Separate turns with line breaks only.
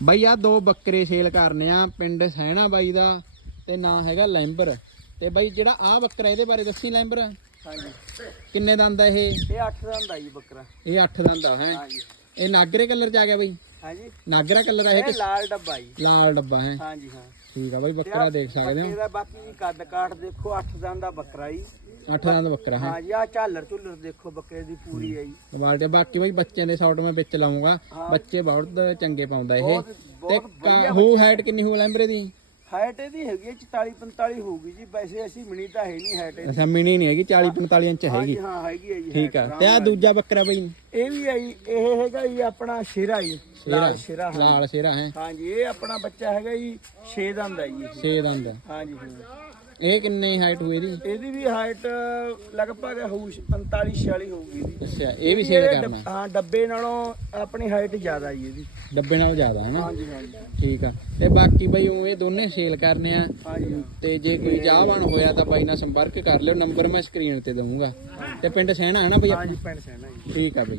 ਬਈ ਆ ਦੋ ਬੱਕਰੇ ਸੇਲ ਕਰਨੇ ਆ ਪਿੰਡ ਸਹਿਣਾ ਬਾਈ ਦਾ ਤੇ ਨਾਂ ਹੈਗਾ ਲੈਂਬਰ। ਤੇ ਬਾਈ ਜਿਹੜਾ ਆ ਬੱਕਰਾ ਇਹਦੇ ਬਾਰੇ ਦੱਸੀ ਲੈਂਬਰ?
ਹਾਂਜੀ।
ਕਿੰਨੇ ਦੰਦ ਆ ਇਹ?
ਇਹ 8 ਦਾ ਹੁੰਦਾ ਜੀ ਬੱਕਰਾ।
ਇਹ 8 ਦੰਦ ਆ ਹੈ?
ਹਾਂਜੀ।
ਇਹ ਨਾਗਰੇ ਕਲਰ ਚ ਆ ਗਿਆ ਬਈ?
ਹਾਂਜੀ।
ਨਾਗਰਾ ਕਲਰ ਆ ਇਹ ਕਿ
ਲਾਲ ਡੱਬਾ ਜੀ।
ਲਾਲ ਡੱਬਾ ਹੈ।
ਹਾਂਜੀ ਹਾਂ।
ਠੀਕ ਆ ਬਾਈ ਬੱਕਰਾ ਦੇਖ ਸਕਦੇ ਹੋ।
ਇਹਦਾ ਬਾਕੀ ਜੀ ਕੱਦ ਕਾਠ ਦੇਖੋ 8 ਦਾ ਦਾ ਬੱਕਰਾ ਜੀ।
8 ਦੰਦ ਬੱਕਰਾ ਹੈ।
ਹਾਂਜੀ ਆ ਝਾਲਰ ਝੁੱਲਰ ਦੇਖੋ ਬੱਕਰੇ ਦੀ ਪੂਰੀ ਹੈ ਜੀ।
ਕਮਾਲ ਦੇ ਬਾਕੀ ਬਾਈ ਬੱਚਿਆਂ ਦੇ ਸ਼ਾਟ ਮੈਂ ਵਿੱਚ ਲਾਉਂਗਾ। ਬੱਚੇ ਬਹੁਤ ਚੰਗੇ ਪਾਉਂਦਾ ਇਹ। ਤੇ ਹੋ ਹਾਈਟ ਕਿੰਨੀ ਹੋ ਲੈਂਬਰੇ ਦੀ?
ਹਾਈਟ ਇਹਦੀ ਹੈਗੀ ਹੈ 44 45 ਹੋਊਗੀ ਜੀ ਵੈਸੇ ਅਸੀਂ ਮਣੀ ਤਾਂ ਹੈ ਨਹੀਂ ਹਾਈਟ ਇਹਦੀ।
ਅੱਛਾ ਮਿਨੀ ਨਹੀਂ ਹੈਗੀ 40 45 ਇੰਚ ਹੈਗੀ।
ਹਾਂਜੀ ਹਾਂ ਹੈਗੀ ਹੈ ਜੀ
ਠੀਕ ਆ। ਤੇ ਆ ਦੂਜਾ ਬੱਕਰਾ ਬਈ।
ਇਹ ਵੀ ਜੀ ਇਹ ਹੈਗਾ ਜੀ ਆਪਣਾ ਸ਼ੇਰਾ ਜੀ ਲਾਲ ਸ਼ੇਰਾ ਹਾਂ।
ਲਾਲ ਸ਼ੇਰਾ ਹੈ।
ਹਾਂਜੀ ਇਹ ਆਪਣਾ ਬੱਚਾ ਹੈਗਾ ਜੀ 6 ਦੰਦ ਹੈ ਜੀ।
6 ਦੰਦ।
ਹਾਂਜੀ ਹਾਂ।
ਇਹ ਕਿੰਨੇ ਹਾਈਟ ਹੋਈ ਇਹਦੀ?
ਇਹਦੀ ਵੀ ਹਾਈਟ ਲਗਭਗ ਹੋਊ 45 46 ਹੋਊਗੀ
ਅੱਛਾ ਇਹ ਵੀ ਸੇਲ
ਇਹਦੇ
ਕਰਨਾ
ਹਾਂ। ਡੱਬੇ ਨਾਲੋਂ ਆਪਣੀ ਹਾਈਟ ਜ਼ਿਆਦਾ ਜੀ ਇਹਦੀ।
ਡੱਬੇ ਨਾਲੋਂ ਜ਼ਿਆਦਾ ਹੈ ਨਾ?
ਹਾਂਜੀ ਹਾਂਜੀ।
ਠੀਕ ਆ। ਤੇ ਬਾਕੀ ਬਈ ਉਹ ਇਹ ਦੋਨੇ ਸੇਲ ਕਰਨੇ ਆ।
ਹਾਂਜੀ। ਹਾਂ।
ਤੇ ਜੇ ਕੋਈ ਚਾਹਵਾਨ ਹੋਇਆ ਤਾਂ ਬਾਈ ਨਾਲ ਸੰਪਰਕ ਕਰ ਲਿਓ ਨੰਬਰ ਮੈਂ ਸਕਰੀਨ ਤੇ ਦਊਂਗਾ। ਤੇ ਪਿੰਡ ਸਹਿਣਾ ਹੈ ਨਾ ਬਈ ਆਪਣਾ?
ਹਾਂਜੀ ਪਿੰਡ ਸੈਣਾ ਜੀ।
ਠੀਕ ਆ ਬਈ।